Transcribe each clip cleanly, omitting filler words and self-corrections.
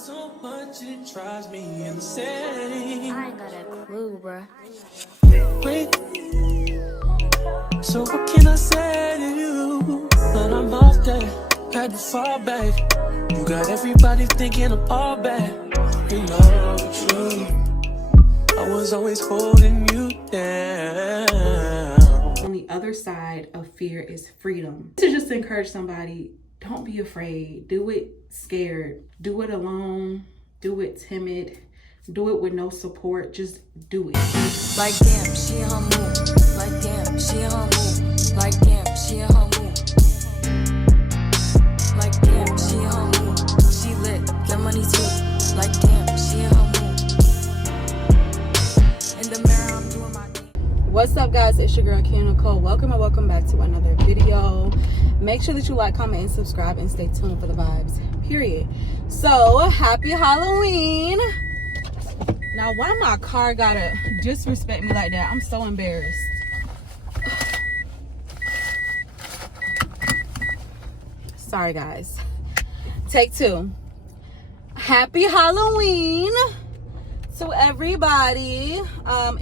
so much it drives me insane. I ain't got a clue, bruh. Break. So what can I say to you? But I'm off there, had to fall back. You got everybody thinking I'm all bad. You know the truth. I was always holding you down. On the other side of fear is freedom. To just encourage somebody, don't be afraid. Do it scared. Do it alone. Do it timid. Do it with no support. Just do it. Like damn, she in her mood. Like damn, she in her mood. Like damn, she in her mood. Like damn, she in her mood. She lit, get money too. Like damn, she in her mood. In the mirror, I'm doing my thing. What's up, guys? It's your girl Kia Nicole. Welcome back to another video. Make sure that you like, comment, and subscribe, and stay tuned for the vibes. Period. So happy Halloween. Now, why my car gotta disrespect me like that? I'm so embarrassed. Sorry, guys. Take two. Happy Halloween to everybody.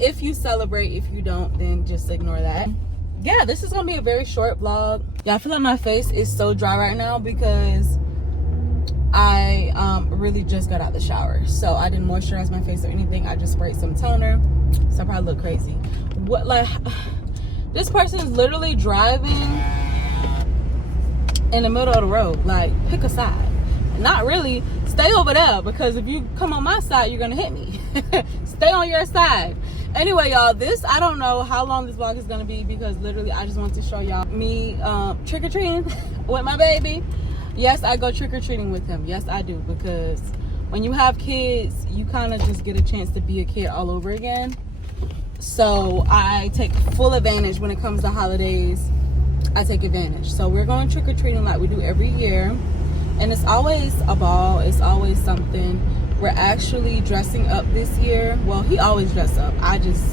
If you celebrate, if you don't, then just ignore that. Yeah, this is gonna be a very short vlog. Yeah, I feel like my face is so dry right now because I really just got out the shower, so I didn't moisturize my face or anything. I just sprayed some toner, so I probably look crazy. What, like, this person is literally driving in the middle of the road. Like, pick a side. Not really. Stay over there, because if you come on my side, you're gonna hit me. Stay on your side. Anyway, y'all, I don't know how long this vlog is gonna be, because literally I just want to show y'all me trick-or-treating with my baby. Yes, I go trick-or-treating with him. Yes, I do, because when you have kids, you kind of just get a chance to be a kid all over again. So I take full advantage when it comes to holidays. I take advantage. So we're going trick-or-treating like we do every year. And it's always a ball. It's always something. We're actually dressing up this year. Well, he always dresses up. I just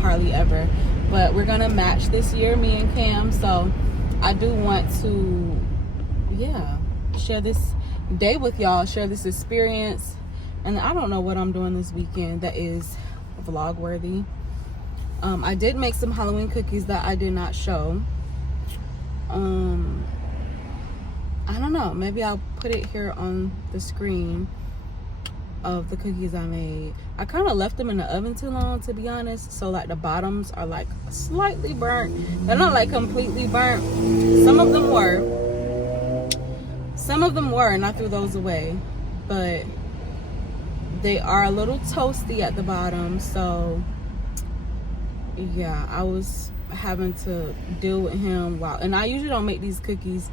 hardly ever. But we're going to match this year, me and Cam. So I do want to, yeah, share this day with y'all, share this experience. And I don't know what I'm doing this weekend that is vlog worthy. I did make some Halloween cookies that I did not show. I don't know, maybe I'll put it here on the screen of the cookies I made. I kind of left them in the oven too long, to be honest, so like the bottoms are like slightly burnt. They're not like completely burnt. Some of them were, and I threw those away, but they are a little toasty at the bottom. So yeah, I was having to deal with him and I usually don't make these cookies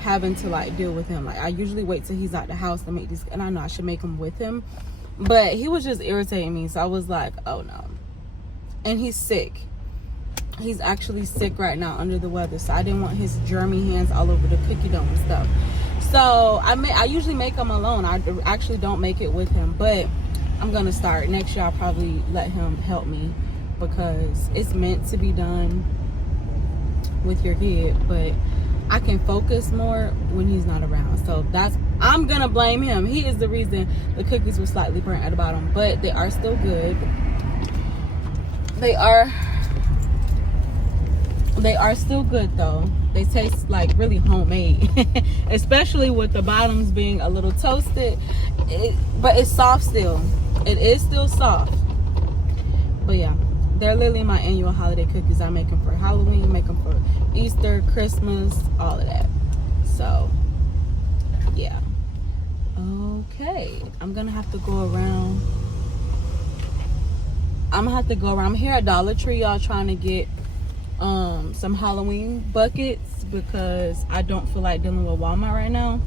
having to like deal with him. Like, I usually wait till he's out the house to make these, and I know I should make them with him, but he was just irritating me. So I was like, oh no. And he's sick. He's actually sick right now, under the weather, so I didn't want his germy hands all over the cookie dough and stuff. So I usually make them alone. I actually don't make it with him, but I'm gonna start next year. I'll probably let him help me, because it's meant to be done with your kid, but I can focus more when he's not around. So I'm gonna blame him. He is the reason the cookies were slightly burnt at the bottom, but they are still good. They are still good though. They taste like really homemade, especially with the bottoms being a little toasted. But it's soft still. It is still soft. But yeah, they're literally my annual holiday cookies. I make them for Halloween, make them for Easter, Christmas, all of that. So yeah. Okay, I'm gonna have to go around. I'm here at Dollar Tree, y'all, trying to get some Halloween buckets, because I don't feel like dealing with Walmart right now.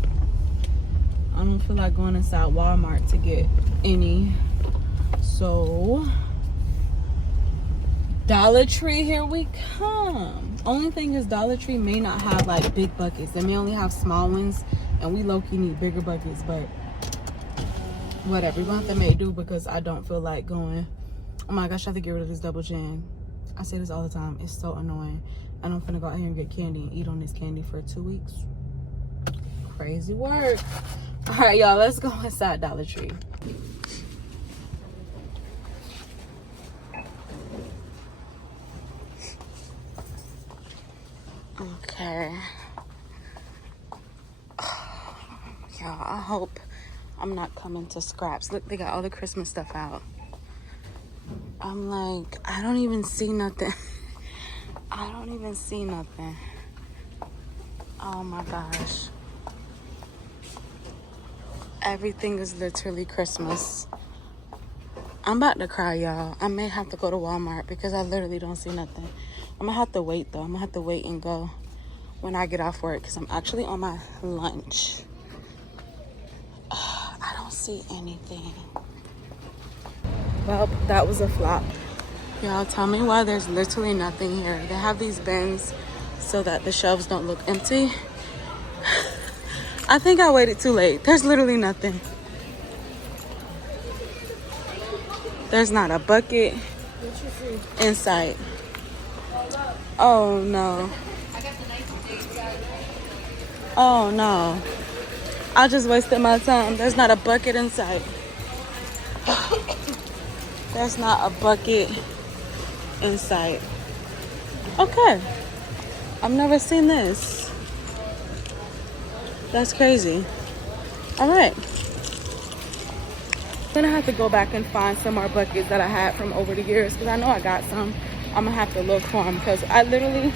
I don't feel like going inside Walmart to get any. So Dollar Tree, here we come. Only thing is, Dollar Tree may not have like big buckets. They may only have small ones, and we low-key need bigger buckets, but whatever. We're gonna have to make do, because I don't feel like going. Oh my gosh, I have to get rid of this double chin. I say this all the time. It's so annoying. And I'm finna go out here and get candy and eat on this candy for 2 weeks. Crazy work. All right, y'all, let's go inside Dollar Tree. Okay. Y'all, I hope I'm not coming to scraps. Look, they got all the Christmas stuff out. I'm like, I don't even see nothing. I don't even see nothing. Oh my gosh. Everything is literally Christmas. I'm about to cry, y'all. I may have to go to Walmart because I literally don't see nothing. I'm gonna have to wait though. I'm gonna have to wait and go when I get off work because I'm actually on my lunch. I don't see anything. Well, that was a flop. Y'all, tell me why there's literally nothing here. They have these bins so that the shelves don't look empty. I think I waited too late. There's literally nothing. There's not a bucket in sight. Oh no. Oh no. I just wasted my time. There's not a bucket in sight. There's not a bucket in sight. Okay. I've never seen this. That's crazy. All right. I'm gonna have to go back and find some more buckets that I had from over the years because I know I got some. I'm gonna have to look for them because I literally,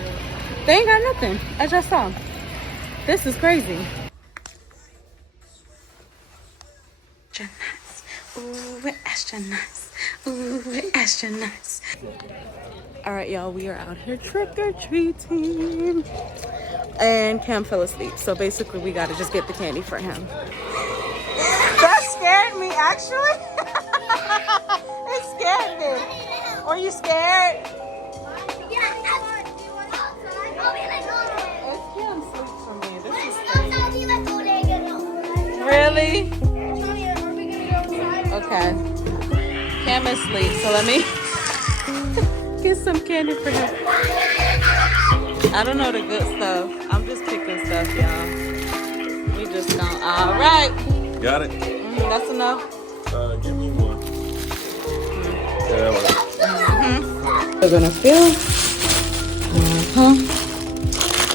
they ain't got nothing. I just saw. This is crazy. Ooh, we're astronauts. Ooh, we're astronauts. All right, y'all, we are out here trick-or-treating. And Cam fell asleep. So basically, we got to just get the candy for him. That scared me, actually. It scared me. Were you scared? It's Cam sleep for me. This is crazy. Really? Okay. Cam is asleep, so let me get some candy for him. I don't know the good stuff. I'm just picking stuff, y'all. We just gonna. All right. Got it. That's enough. Give me one. Yeah, We're gonna fill.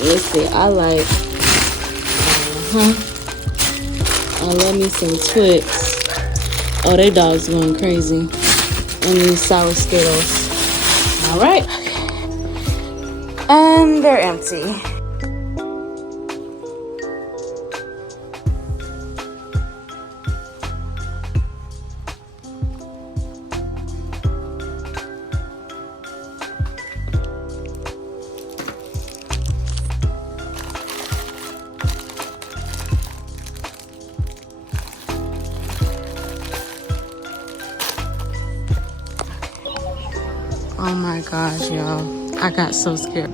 Let's see. I like. I love me some Twix. Oh, they dogs going crazy. And these sour Skittles. All right. And they're empty. Oh my gosh, y'all. I got so scared.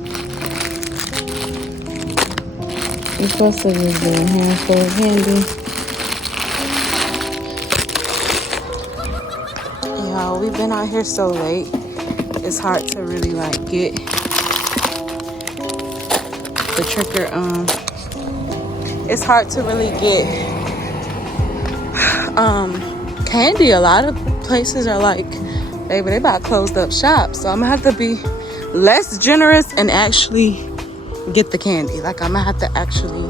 You're supposed to just do a handful of candy. Y'all, we've been out here so late. It's hard to really like get the tricker. It's hard to really get candy. A lot of places are like, baby, they about closed up shop. So I'm gonna have to be less generous and actually get the candy. Like I'm gonna have to actually,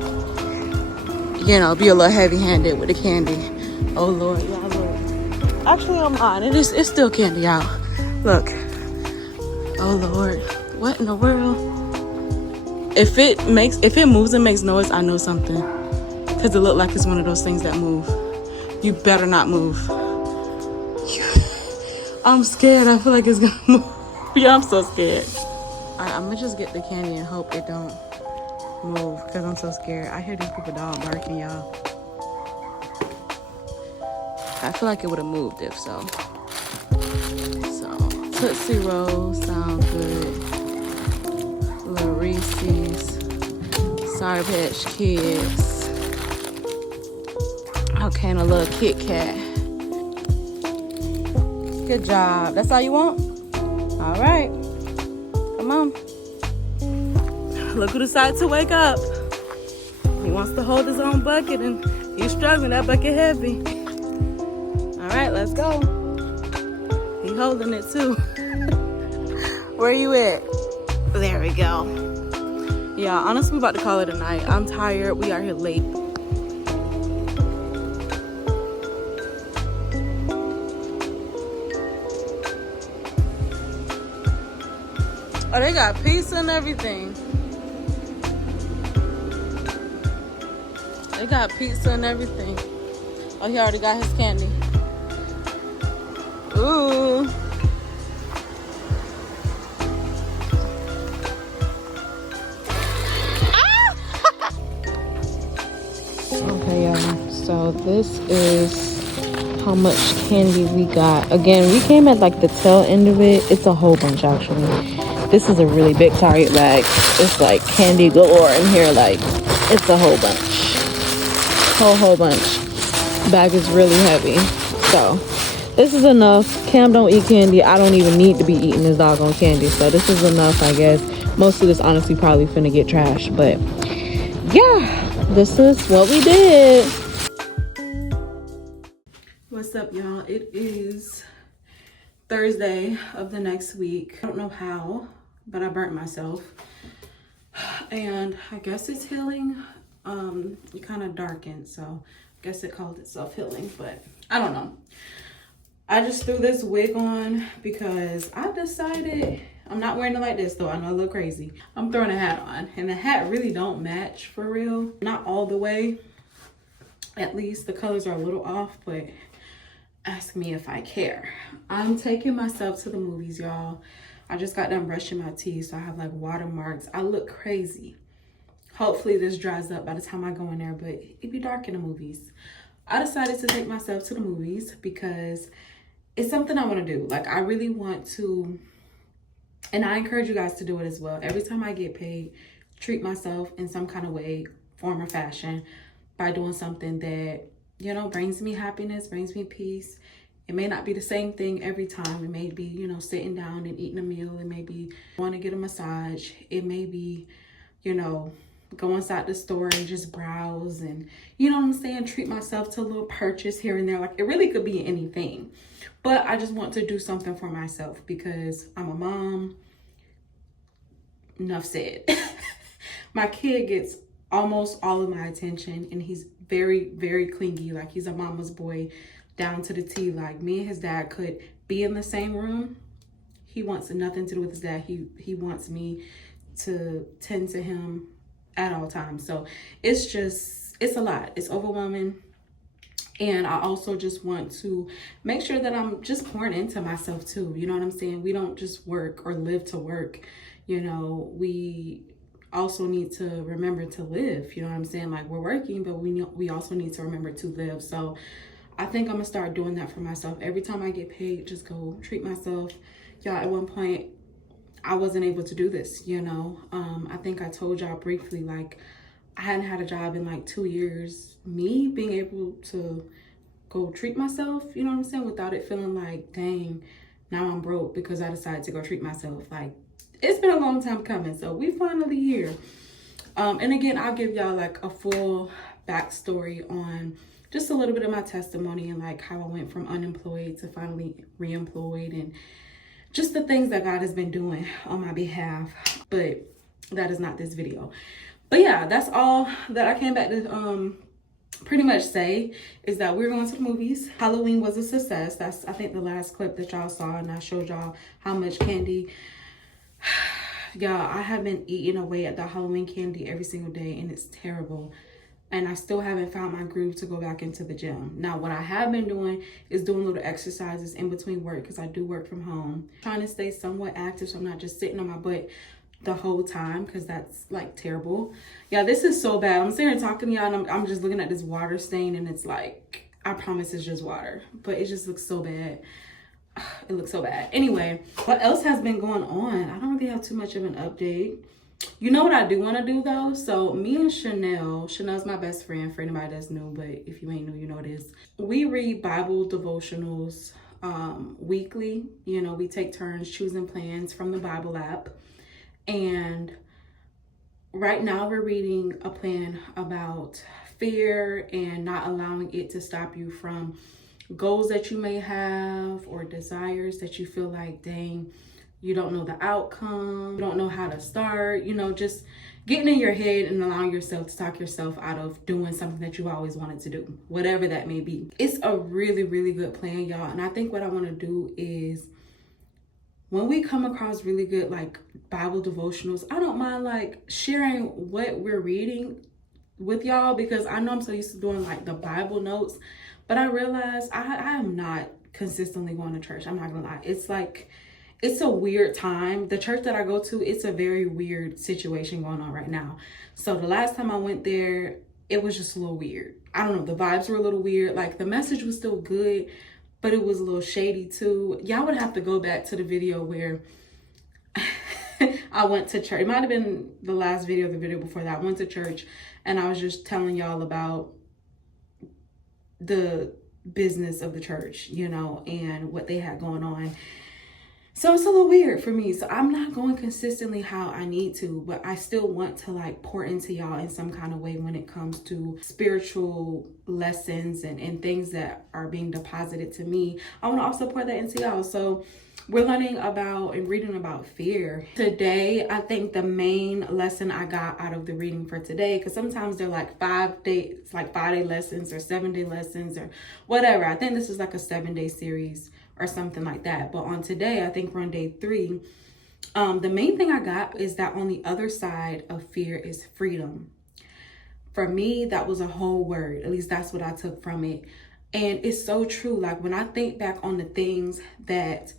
you know, be a little heavy-handed with the candy. Oh Lord, y'all look. Actually, on mine, it's still candy out. Look. Oh Lord, what in the world? If it moves and makes noise, I know something. Cause it looked like it's one of those things that move. You better not move. I'm scared. I feel like it's gonna move. Yeah, I'm so scared. Alright, I'm gonna just get the candy and hope it don't move because I'm so scared. I hear these people dog barking, y'all. I feel like it would have moved if so. So, Tootsie Rolls sound good. Little Reese's. Sour Patch Kids. Okay, and a little Kit Kat. Good job. That's all you want? All right. Come on. Look who decided to wake up. He wants to hold his own bucket and You struggling, that bucket heavy. All right, let's go. He holding it too. Where you at? There we go. Yeah, honestly, we about to call it a night. I'm tired. We are here late. Oh, they got pizza and everything. They got pizza and everything. Oh, he already got his candy. Ooh. Okay, y'all. So this is how much candy we got. Again, we came at like the tail end of it. It's a whole bunch actually. This is a really big Target bag. It's like candy galore in here. Like, it's a whole bunch. Whole bunch. Bag is really heavy. So, this is enough. Cam don't eat candy. I don't even need to be eating this doggone candy. So, this is enough, I guess. Most of this, honestly, probably finna get trashed. But, yeah. This is what we did. What's up, y'all? It is Thursday of the next week. I don't know how, but I burnt myself, and I guess it's healing. It kind of darkened, so I guess it called itself healing, but I don't know. I just threw this wig on because I decided I'm not wearing it like this, though. I know I look crazy. I'm throwing a hat on, and the hat really don't match for real. Not all the way. At least the colors are a little off, but ask me if I care. I'm taking myself to the movies, y'all. I just got done brushing my teeth, so I have like watermarks. I look crazy. Hopefully this dries up by the time I go in there, but it be dark in the movies. I decided to take myself to the movies because it's something I want to do. Like, I really want to, and I encourage you guys to do it as well. Every time I get paid, treat myself in some kind of way, form or fashion, by doing something that, you know, brings me happiness, brings me peace. It may not be the same thing every time. It may be, you know, sitting down and eating a meal. It may be want to get a massage. It may be, you know, go inside the store and just browse and, you know what I'm saying, treat myself to a little purchase here and there. Like, it really could be anything. But I just want to do something for myself because I'm a mom. Enough said. My kid gets almost all of my attention, and he's very, very clingy. Like, he's a mama's boy down to the T. Like, me and his dad could be in the same room. He wants nothing to do with his dad. He wants me to tend to him at all times. So it's a lot. It's overwhelming. And I also just want to make sure that I'm just pouring into myself too. You know what I'm saying? We don't just work or live to work. You know, we also need to remember to live. You know what I'm saying? Like, we're working, but we also need to remember to live. So I think I'm gonna start doing that for myself. Every time I get paid, just go treat myself. Y'all, at one point, I wasn't able to do this, you know. I think I told y'all briefly, like, I hadn't had a job in like 2 years. Me being able to go treat myself, you know what I'm saying, without it feeling like, dang, now I'm broke because I decided to go treat myself. Like, it's been a long time coming, so we finally here. And again, I'll give y'all like a full backstory on just a little bit of my testimony and like how I went from unemployed to finally reemployed and just the things that God has been doing on my behalf. But that is not this video. But yeah, that's all that I came back to pretty much say, is that we're going to the movies. Halloween was a success. That's, I think, the last clip that y'all saw, and I showed y'all how much candy. Y'all, I have been eating away at the Halloween candy every single day, and it's terrible. And I still haven't found my groove to go back into the gym. Now, what I have been doing is doing little exercises in between work, because I do work from home. Trying to stay somewhat active so I'm not just sitting on my butt the whole time, because that's like terrible. Yeah, this is so bad. I'm sitting here talking to y'all, and I'm just looking at this water stain, and it's like, I promise it's just water, but it just looks so bad. It looks so bad. Anyway, what else has been going on? I don't really have too much of an update. You know what I do want to do though? So me and Chanel's my best friend, for anybody that's new, but if you ain't new, you know it is. We read Bible devotionals weekly. You know, we take turns choosing plans from the Bible app. And right now we're reading a plan about fear and not allowing it to stop you from goals that you may have or desires that you feel like, dang, you don't know the outcome, you don't know how to start, you know, just getting in your head and allowing yourself to talk yourself out of doing something that you always wanted to do, whatever that may be. It's a really, really good plan, y'all. And I think what I want to do is, when we come across really good like Bible devotionals, I don't mind like sharing what we're reading with y'all, because I know I'm so used to doing like the Bible notes, but I realize I am not consistently going to church. I'm not gonna lie. It's like, it's a weird time. The church that I go to, it's a very weird situation going on right now. So the last time I went there, it was just a little weird. I don't know, the vibes were a little weird. Like the message was still good, but it was a little shady too. Y'all would have to go back to the video where I went to church. It might have been the last video, the video before that. I went to church and I was just telling y'all about the business of the church, you know, and what they had going on. So it's a little weird for me. So I'm not going consistently how I need to, but I still want to like pour into y'all in some kind of way when it comes to spiritual lessons and things that are being deposited to me. I want to also pour that into y'all. So we're learning about and reading about fear. Today, I think the main lesson I got out of the reading for today, because sometimes they're like 5 days, like 5-day lessons or 7-day lessons or whatever. I think this is like a 7-day series or something like that. But on today, I think we're on day 3. The main thing I got is that on the other side of fear is freedom. For me, that was a whole word. At least that's what I took from it. And it's so true. Like when I think back on the things that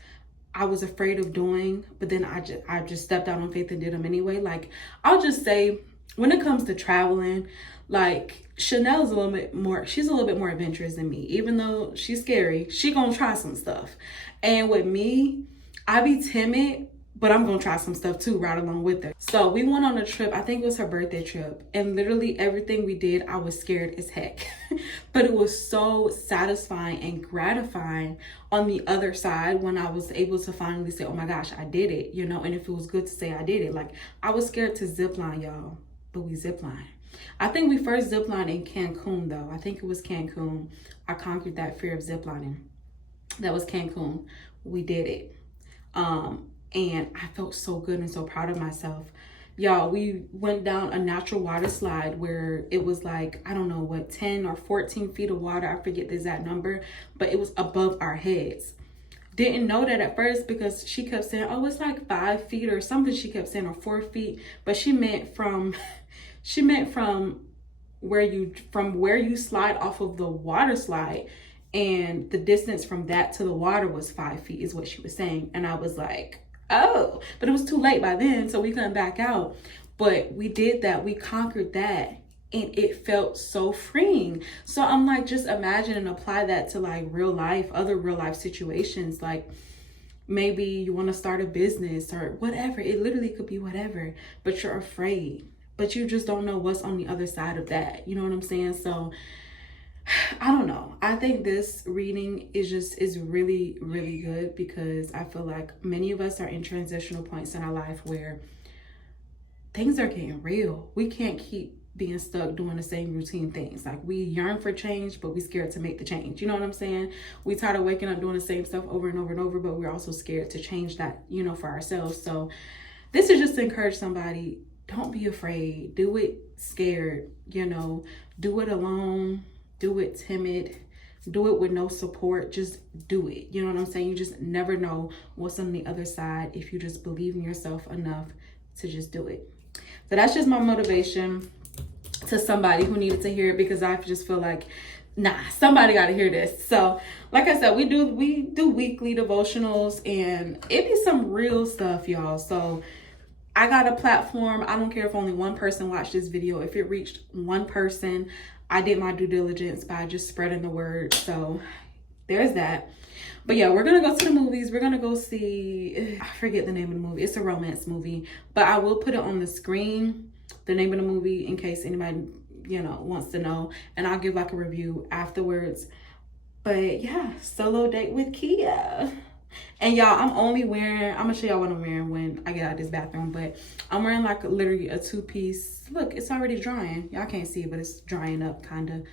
I was afraid of doing, but then I just stepped out on faith and did them anyway. Like I'll just say, when it comes to traveling, like Chanel's a little bit more, she's a little bit more adventurous than me. Even though she's scary, she gonna try some stuff. And with me, I be timid, but I'm gonna try some stuff too, right along with her. So we went on a trip, I think it was her birthday trip, and literally everything we did, I was scared as heck. But it was so satisfying and gratifying on the other side when I was able to finally say, oh my gosh, I did it, you know, and if it was good to say I did it. Like I was scared to zip line, y'all, but we zip line. I think we first ziplined in Cancun though. I think it was Cancun. I conquered that fear of ziplining. That was Cancun. We did it. And I felt so good and so proud of myself. Y'all, we went down a natural water slide where it was like, I don't know what, 10 or 14 feet of water. I forget the exact number, but it was above our heads. Didn't know that at first because she kept saying, oh, it's like 5 feet or something. She kept saying, or 4 feet, but she meant from where you slide off of the water slide, and the distance from that to the water was 5 feet is what she was saying. And I was like, oh, but it was too late by then, so we couldn't back out. But we did that, we conquered that, and it felt so freeing. So I'm like, just imagine and apply that to like real life, other real life situations. Like maybe you want to start a business or whatever. It literally could be whatever, but you're afraid, but you just don't know what's on the other side of that. You know what I'm saying? So I don't know. I think this reading is really, really good because I feel like many of us are in transitional points in our life where things are getting real. We can't keep being stuck doing the same routine things. Like we yearn for change, but we scared to make the change. You know what I'm saying? We tired of waking up doing the same stuff over and over and over, but we're also scared to change that, you know, for ourselves. So this is just to encourage somebody, don't be afraid. Do it scared, you know, do it alone. Do it timid, do it with no support, just do it. You know what I'm saying? You just never know what's on the other side if you just believe in yourself enough to just do it. So that's just my motivation to somebody who needed to hear it, because I just feel like, nah, somebody got to hear this. So like I said, we do weekly devotionals, and it be some real stuff, y'all. So I got a platform. I don't care if only one person watched this video. If it reached one person, I did my due diligence by just spreading the word. So there's that. But yeah, we're going to go to the movies. We're going to go see, I forget the name of the movie. It's a romance movie, but I will put it on the screen, the name of the movie, in case anybody, you know, wants to know. And I'll give like a review afterwards. But yeah, solo date with Kia. And y'all, I'm gonna show y'all what I'm wearing when I get out of this bathroom, but I'm wearing like literally a 2-piece. Look, it's already drying. Y'all can't see it, but it's drying up kind of.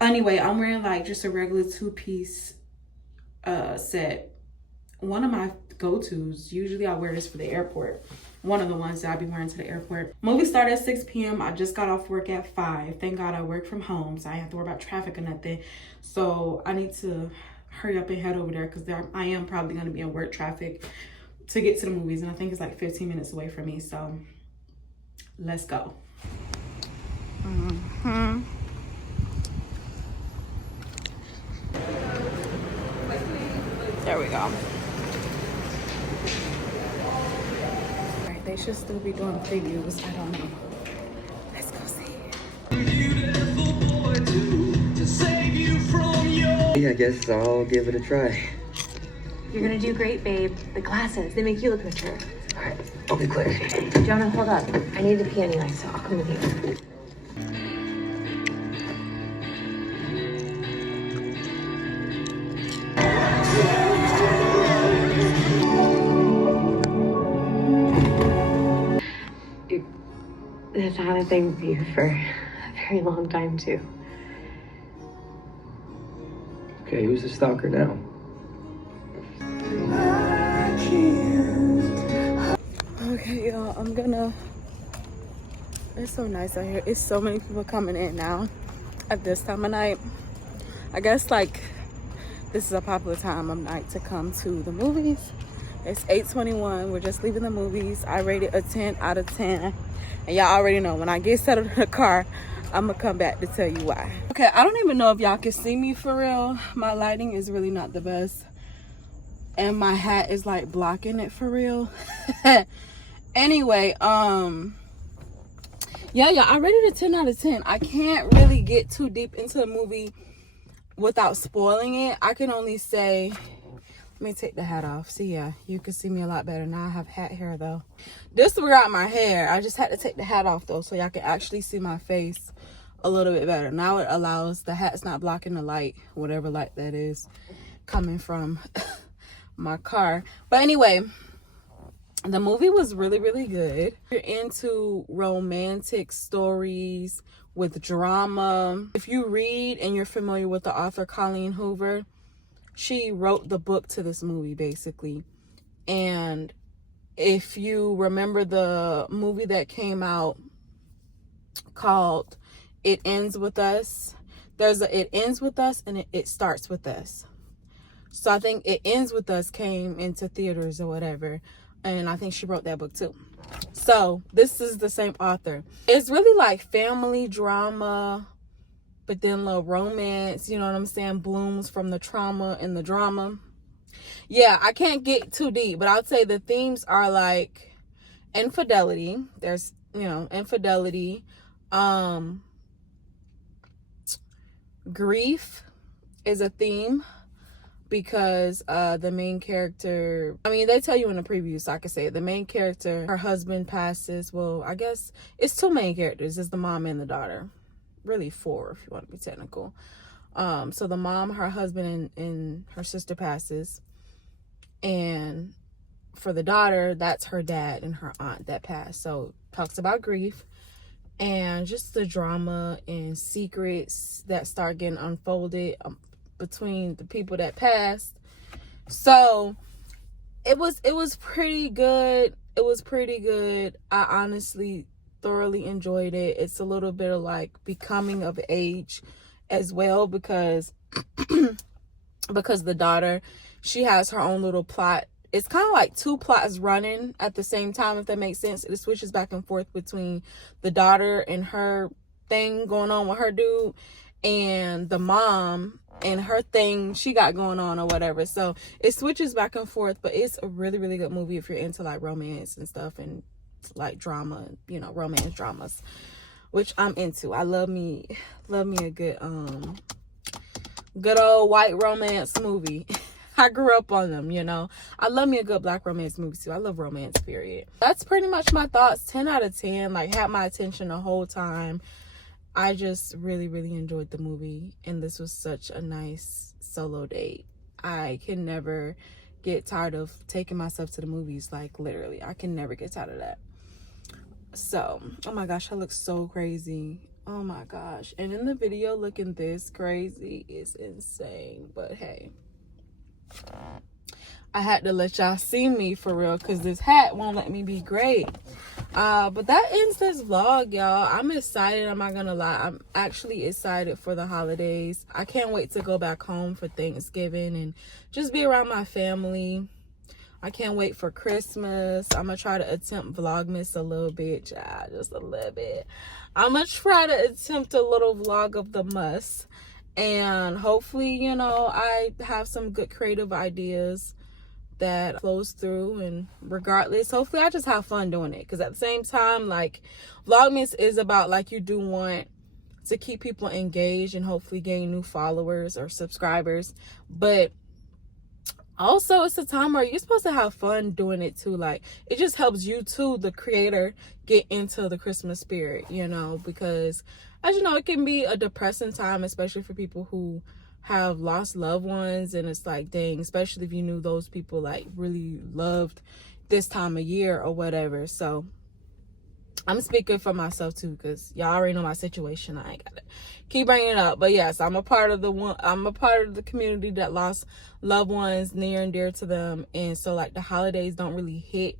Anyway, I'm wearing like just a regular 2-piece set. One of my go-tos, usually I wear this for the airport. One of the ones that I'll be wearing to the airport. Movie started at 6 p.m. I just got off work at 5. Thank God I work from home, so I don't have to worry about traffic or nothing. So I need to hurry up and head over there because I am probably going to be in work traffic to get to the movies. And I think it's like 15 minutes away from me. So let's go. There we go. They should still be doing previews. I don't know. Let's go see. I guess I'll give it a try. You're gonna do great, babe. The glasses, they make you look richer. All right, I'll be quick. Jonah, hold up. I need to pee anyway, so I'll come with you. I've had a thing for you for a very long time, too. Okay, who's the stalker now? Okay, y'all, I'm gonna. It's so nice out here. It's so many people coming in now at this time of night. I guess like this is a popular time of night to come to the movies. It's 8:21. We're just leaving the movies. I rated a 10 out of 10. And y'all already know when I get settled in the car, I'm gonna come back to tell you why. Okay, I don't even know if y'all can see me for real. My lighting is really not the best. And my hat is like blocking it for real. Anyway, yeah, I rated a 10 out of 10. I can't really get too deep into the movie without spoiling it. I can only say, let me take the hat off. See, yeah, you can see me a lot better. Now I have hat hair though. This throughout my hair. I just had to take the hat off though, so y'all can actually see my face a little bit better. Now it allows, the hat's not blocking the light, whatever light that is coming from my car. But anyway, the movie was really, really good. If you're into romantic stories with drama, if you read and you're familiar with the author Colleen Hoover, she wrote the book to this movie basically. And if you remember the movie that came out called It Ends With Us, there's a It Ends With Us and it Starts With Us. So I think It Ends With Us came into theaters or whatever, and I think she wrote that book too. So this is the same author. It's really like family drama, but then little romance, you know what I'm saying, blooms from the trauma and the drama. Yeah, I can't get too deep, but I'll say the themes are like infidelity. There's, you know, infidelity, grief is a theme, because the main character, I mean, they tell you in the preview, so I can say it. The main character, her husband passes. Well, I guess it's two main characters. It's the mom and the daughter. Really 4 if you want to be technical. So the mom, her husband, and her sister passes. And for the daughter, that's her dad and her aunt that passed. So talks about grief and just the drama and secrets that start getting unfolded between the people that passed. So it was pretty good. It was pretty good. I honestly thoroughly enjoyed it. It's a little bit of like becoming of age as well, because the daughter, she has her own little plot. It's kind of like 2 plots running at the same time, if that makes sense. It switches back and forth between the daughter and her thing going on with her dude, and the mom and her thing she got going on or whatever. So it switches back and forth, but it's a really, really good movie if you're into like romance and stuff and like drama, you know, romance dramas, which I'm into. I love me a good old white romance movie. I grew up on them, you know. I love me a good black romance movie too. I love romance, period. That's pretty much my thoughts. 10 out of 10, like had my attention the whole time. I just really, really enjoyed the movie, and this was such a nice solo date. I can never get tired of taking myself to the movies. Like, literally, I can never get tired of that. So, oh my gosh, I look so crazy. Oh my gosh. And in the video, looking this crazy is insane. But hey, I had to let y'all see me for real, because this hat won't let me be great. But that ends this vlog, y'all. I'm excited. I'm not gonna lie. I'm actually excited for the holidays. I can't wait to go back home for Thanksgiving and just be around my family. I can't wait for Christmas. I'm gonna try to attempt Vlogmas a little bit, child, just a little bit. I'm gonna try to attempt a little vlog of the must, and hopefully, you know, I have some good creative ideas that flows through. And regardless, hopefully I just have fun doing it, because at the same time, like, Vlogmas is about, like, you do want to keep people engaged and hopefully gain new followers or subscribers, but also it's a time where you're supposed to have fun doing it too. Like, it just helps you too, the creator, get into the Christmas spirit, you know, because as you know, it can be a depressing time, especially for people who have lost loved ones. And it's like, dang, especially if you knew those people like really loved this time of year or whatever. So I'm speaking for myself too, because y'all already know my situation. I ain't gotta keep bringing it up. But yes, I'm a part of the community that lost loved ones near and dear to them. And so, like, the holidays don't really hit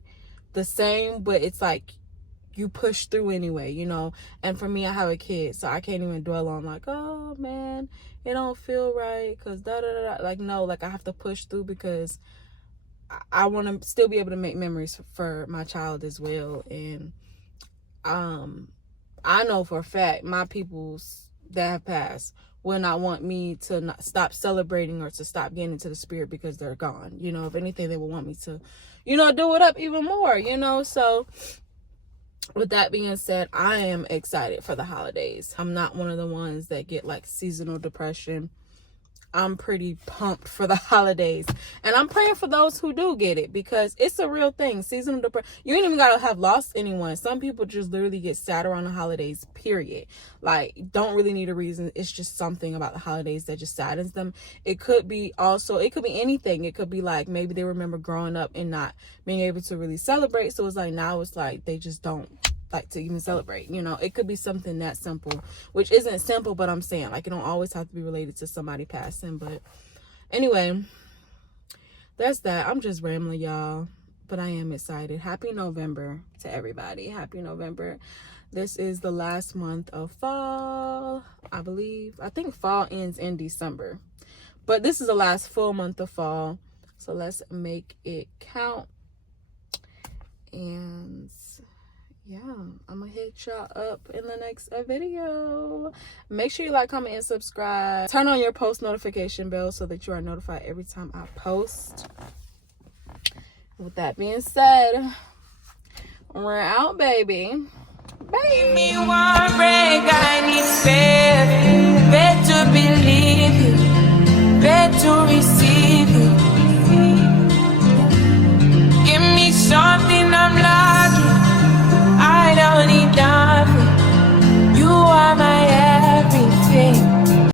the same, but it's like you push through anyway, you know. And for me, I have a kid, so I can't even dwell on like, oh man, it don't feel right because da da da. Like, no, like, I have to push through because I want to still be able to make memories for my child as well. And I know for a fact my peoples that have passed will not want me to not stop celebrating or to stop getting into the spirit because they're gone. You know, if anything, they will want me to, you know, do it up even more, you know. So with that being said, I am excited for the holidays. I'm not one of the ones that get like seasonal depression. I'm pretty pumped for the holidays, and I'm praying for those who do get it, because it's a real thing. Seasonal depression, you ain't even gotta have lost anyone. Some people just literally get sad around the holidays, period. Like, don't really need a reason. It's just something about the holidays that just saddens them. It could be anything. It could be like, maybe they remember growing up and not being able to really celebrate, so it's like now it's like they just don't like to even celebrate, you know. It could be something that simple, which isn't simple, but I'm saying, like, it don't always have to be related to somebody passing. But anyway, that's that. I'm just rambling, y'all, but I am excited. Happy November to everybody. Happy November. This is the last month of fall, I believe. I think fall ends in December, but this is the last full month of fall, so let's make it count. And yeah, I'm gonna hit y'all up in the next video. Make sure you like, comment, and subscribe. Turn on your post notification bell so that you are notified every time I post. With that being said, we're out, baby. Bye. Give me one break, I need 7.